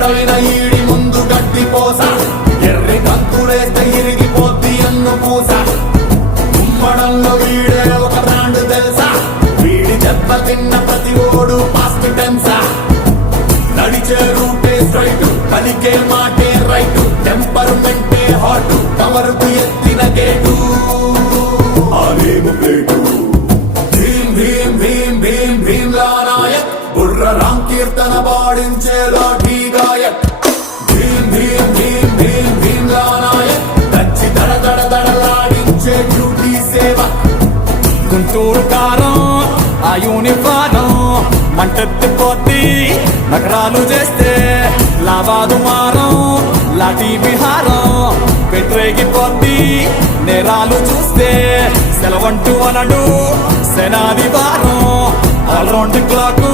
ఎవడైనా ఈడి ముందు గట్టి పోస ఎర్రి కంతులేస్తే ఇరిగిపోద్ది అన్ను పూస ఉమ్మడంలో వీడే ఒక బ్రాండ్ తెలుసా వీడి దెబ్బ తిన్న ప్రతి ఓడు పాస్ట్ టెన్సా నడిచే రూటే స్ట్రైట్ పలికే మాటే రైట్ టెంపర్మెంటే హాట్ కవరుకు ఎత్తిన గేటు ఆలేము ప్లేటు భీం భీం భీం భీం భీమ్లా నాయక్ బుర్ర రామ్ కీర్తన పాడించే లాఠీ గాయక్ భీం భీం భీం భీం భీమ్లా నాయక్ దచ్చి దడ దడ దడలాడించే డ్యూటీ సేవ గుంటూరు కారం ఆ యూనిఫారం మంటెత్తిపోద్ది నగరాలు చేస్తే లావాదు మారం లాఠీ విహారం పెట్టరేగిపోద్ది నేరాలు చూస్తే సెలవంటూ అనడు సెనాది వారం ఆల్రౌండ్ క్లాకు